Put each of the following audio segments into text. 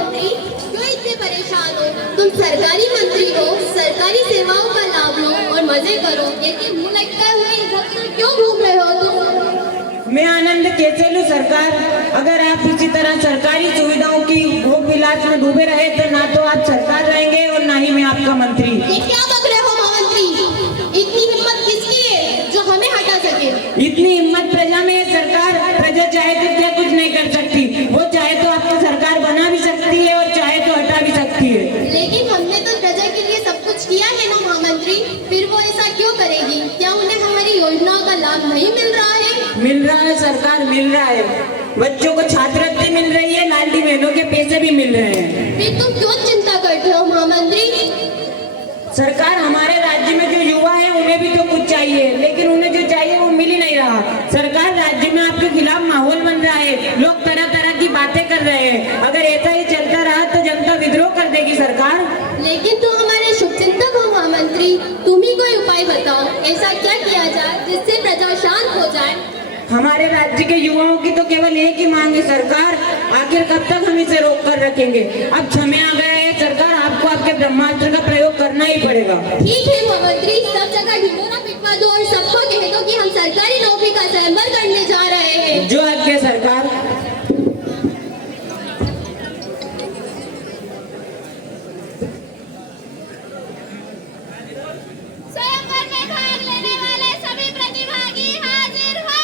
महामंत्री, क्यों इतने परेशान हो? तुम सरकारी मंत्री हो, सरकारी सेवाओं का लाभ लो और मजे करो, लेकिन मुंह लटकाए हुए इधर उधर क्यों घूम रहे हो तुम? मैं आनंद कैसे लूं सरकार? अगर आप इसी तरह सरकारी सुविधाओं की भोग विलास में डूबे रहे तो ना तो आप सरकार रहेंगे और ना ही मैं आपका मंत्री। ये क्या बक रहे हो महामंत्री? इतनी हिम्मत किसकी है जो हमें हटा सके? इतनी हिम्मत प्रजा में है सरकार। प्रजा चाहे तो क्या कुछ नहीं कर सकती, वो चाहे तो आपको सरकार बना भी सकती है और चाहे तो हटा भी सकती है। लेकिन हमने तो प्रजा के लिए सब कुछ किया है ना महामंत्री, फिर वो ऐसा क्यों करेगी? क्या उन्हें हमारी योजनाओं का लाभ नहीं मिल रहा है? मिल रहा है सरकार, मिल रहा है। बच्चों को छात्रवृत्ति मिल रही है, लाडली बहनों के पैसे भी मिल रहे हैं। फिर तुम क्यों चिंता करते हो महामंत्री? सरकार, हमारे राज्य में जो युवा है उन्हें भी तो कुछ चाहिए, लेकिन उन्हें जो चाहिए वो मिल ही नहीं रहा। सरकार, राज्य में आपके खिलाफ माहौल बन रहा है, लोग तरह तरह की बातें कर रहे हैं। अगर ऐसा ही चलता रहा तो जनता विद्रोह कर देगी सरकार। लेकिन तुम हमारे शुभचिंतक हो महामंत्री, तुम ही कोई उपाय बताओ, ऐसा क्या किया जाए जिससे प्रजा शांत हो जाए? हमारे राज्य के युवाओं की तो केवल एक ही मांग है सरकार, आखिर कब तक हम इसे रोक कर रखेंगे? अब समय आ गया है सरकार, आपको आपके ब्रह्मास्त्र का प्रयोग करना ही पड़ेगा। ठीक है महामंत्री, सब जगह ढिंढोरा पिटवा दो और सबको कह दो कि हम सरकारी नौकरी का स्वयंवर करने जा रहे हैं। जो आज्ञा सरकार। स्वयंवर में भाग लेने वाले सभी प्रतिभागी हाजिर हो।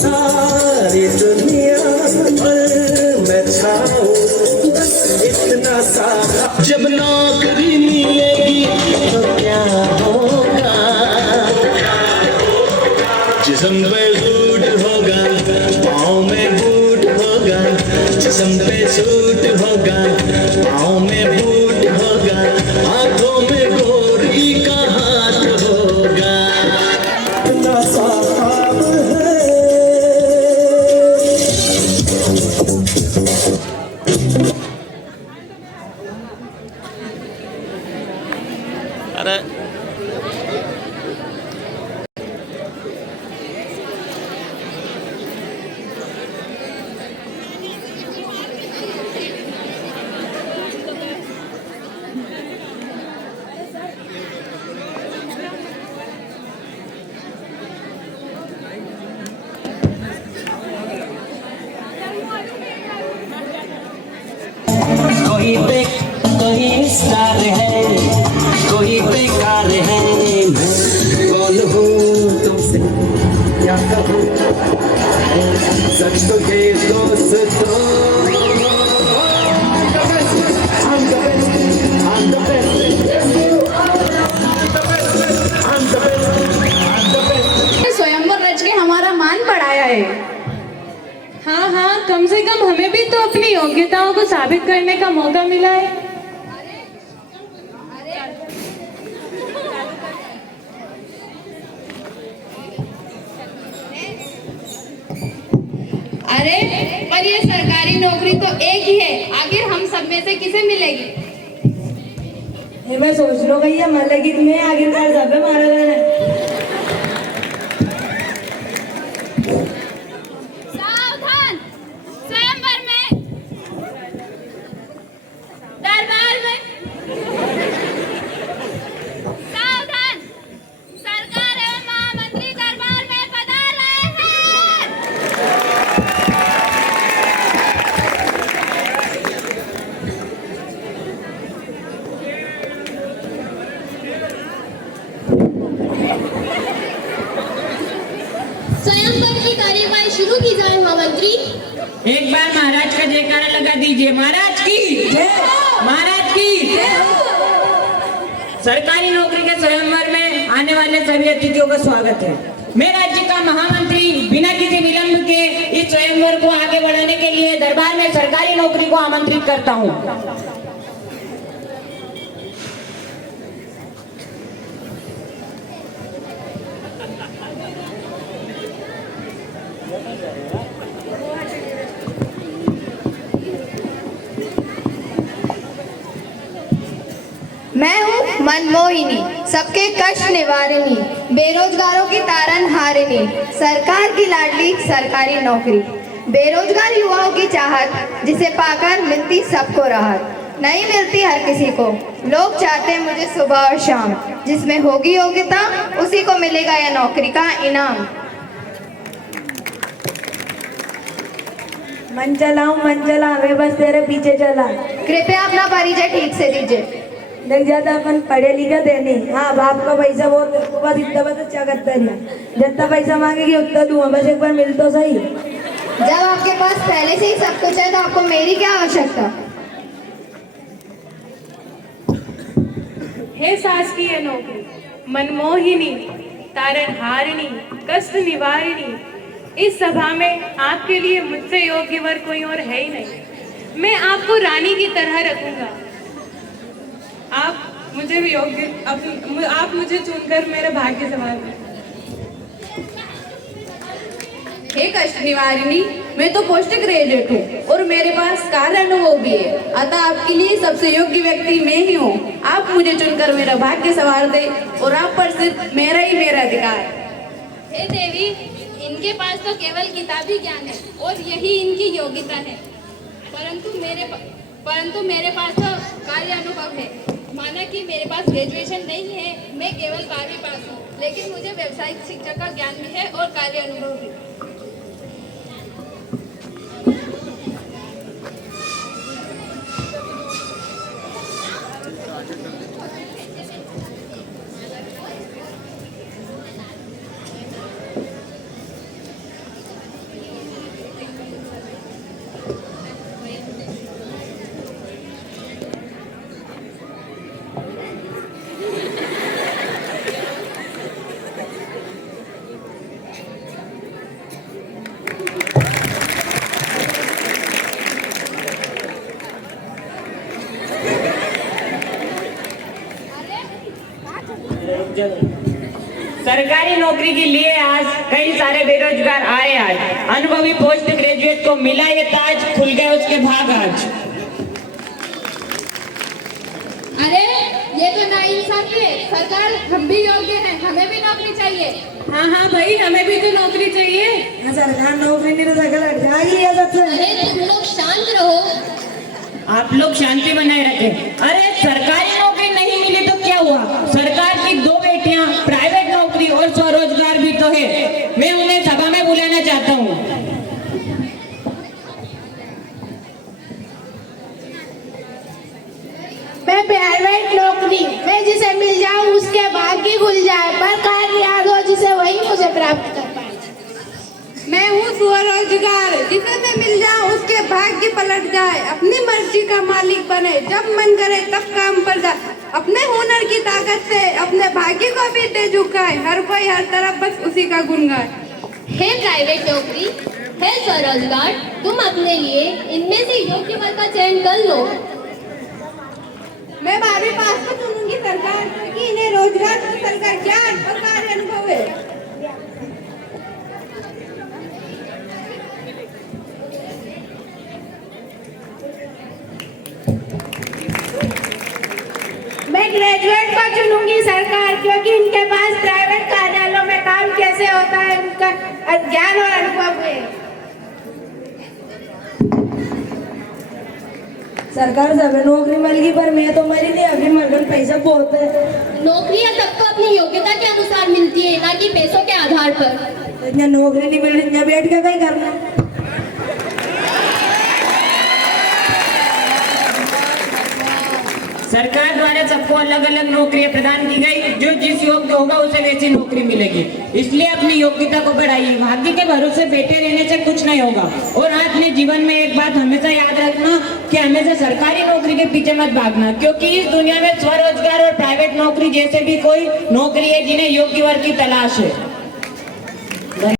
सारी दुनिया में छाओ इतना सा। जब नौकरी मिलेगी तो क्या होगा? जिस्म पे सूट होगा, पाँव में बूट होगा। जिस्म पे सूट होगा, पाँव में बूट होगा। हाथों में गोरी का हाथ होगा। इतना सा ख्वाब है। अरे कोई स्टार है, कोई बेकार है। मैं कौन हूँ तुमसे क्या कहूँ? सच तो ये दोस्तों, I'm the best, I'm the best, I'm the best। स्वयंवर रच के हमारा मान बढ़ाया है। हाँ हाँ, कम से कम हमें भी तो अपनी योग्यताओं को साबित करने का मौका मिला है। अरे पर ये सरकारी नौकरी तो एक ही है, आखिर हम सब में से किसे मिलेगी? मैं सोच लो भैया, मलेगी तुम्हें आखिरकार सब मारा गया है। सावधान, स्वयंवर में, दरबार में सावधान, सरकार एवं महामंत्री दरबार में पधार रहे हैं। स्वयंवर की कार्यवाही शुरू की जाए महामंत्री। एक बार महाराज का जयकारा लगा दीजिए। महाराज की जय, महाराज की जय। सरकारी नौकरी के स्वयंवर में आने वाले सभी अतिथियों का स्वागत है। मैं राज्य का महामंत्री बिना किसी विलंब के इस स्वयंवर को आगे बढ़ाने के लिए दरबार में सरकारी नौकरी को आमंत्रित करता हूँ। मनमोहिनी, सबके कष्ट निवारिणी, बेरोजगारों की तारनहारिणी, सरकार की लाडली सरकारी नौकरी, बेरोजगार युवाओं की चाहत जिसे पाकर मिलती सबको राहत, नहीं मिलती हर किसी को। लोग चाहते मुझे सुबह और शाम, जिसमें होगी योग्यता उसी को मिलेगा यह नौकरी का इनाम। मन चला हमें बस तेरे पीछे चला। कृपया अपना परिचय ठीक से दीजिए। देख जाता अपन पढ़े लिखे थे नहीं। हाँ, बाप का पैसा वो बस इतना बस अच्छा करता है। जितना पैसा मांगेगी उतना दूंगा, बस एक बार मिल तो सही। जब आपके पास पहले से ही सब कुछ है तो आपको मेरी क्या आवश्यकता। हे शासकीय नौकरी, मनमोहिनी, तारनहारिणी, कष्ट निवारिणी, इस सभा में आपके लिए मुझसे योग्य वर कोई और है ही नहीं। मैं आपको रानी की तरह रखूंगा। आप मुझे भी आप मुझे चुनकर मेरे भाग्य संवार दें। हे कष्ट निवारिणी, मैं तो पोस्ट ग्रेजुएट हूँ और मेरे पास कार्य अनुभव भी है, अतः आपके लिए सबसे योग्य व्यक्ति मैं ही हूँ। आप मुझे चुनकर मेरा भाग्य संवार दे और आप पर सिर्फ मेरा ही मेरा अधिकार है। हे देवी, इनके पास तो केवल किताबी ज्ञान है और यही इनकी योग्यता है, परंतु मेरे पास तो कार्य अनुभव है। माना कि मेरे पास ग्रेजुएशन नहीं है, मैं केवल 12वीं पास हूँ, लेकिन मुझे व्यावसायिक शिक्षा का ज्ञान भी है और कार्य अनुभव भी। सरकारी नौकरी के लिए आज कई सारे बेरोजगार आए। आज अनुभवी पोस्ट ग्रेजुएट को मिला ये ताज, खुल गए उसके भाग आज। अरे ये तो नाइंसाफी है। सरकार, हम भी योग्य हैं, हमें भी नौकरी चाहिए। हाँ भाई, हमें भी तो नौकरी चाहिए। सरकार नौकरी नहीं तो सबसे। अरे तुम लोग शांत रहो। आप लोग शांति बनाए रखें। अरे सरकारी नौकरी नहीं मिली तो क्या हुआ? सरकार की 2 बेटियां प्राइवेट नौकरी और स्वरोजगार भी तो है। मैं उन्हें सभा में बुलाना चाहता हूँ। मैं प्राइवेट नौकरी मैं जिसे मिल जाऊं उसके भाग्य खुल जाए, पर कार्य याद हो जिसे वही मुझे प्राप्त कर पाए। मैं हूँ स्वरोजगार, जिसे मैं मिल जाऊँ उसके भाग्य पलट जाए, अपनी मर्जी का मालिक बने, जब मन करे तब काम पर जाए, अपने हुनर की ताकत से अपने भाग्य को भी दे झुकाए, हर कोई हर तरफ बस उसी का गुण गाए। हे प्राइवेट नौकरी, हे स्वरोजगार, तुम अपने लिए इनमें से योग्य वर्ग का चयन कर लो। मैं 12वीं पास को चुनूंगी सरकार, क्योंकि इन्हें रोजगार से सरकार ज्ञान और कार्य अनुभव है। मैं ग्रेजुएट को चुनूंगी सरकार, क्योंकि इनके पास प्राइवेट कार्यालयों में काम कैसे होता है उनका ज्ञान और अनुभव है। सरकार सब नौकरी मिल गई, पर मैं तो मरी नहीं। अभी मरकर पैसा बहुत है। नौकरियां सबको अपनी योग्यता के अनुसार मिलती है, ना कि पैसों के आधार पर। इतना नौकरी नहीं मिल रही, बैठ के कहीं करना। सरकार द्वारा सबको अलग अलग नौकरियां प्रदान की गई, जो जिस योग्य होगा उसे वैसी नौकरी मिलेगी। इसलिए अपनी योग्यता को बढ़ाइए। भाग्य के भरोसे बैठे रहने से कुछ नहीं होगा। और अपने जीवन में एक बात हमेशा याद रखना कि हमेशा सरकारी नौकरी के पीछे मत भागना, क्योंकि इस दुनिया में स्वरोजगार और प्राइवेट नौकरी जैसे भी कोई नौकरी है जिन्हें योग्य वर्ग की तलाश है।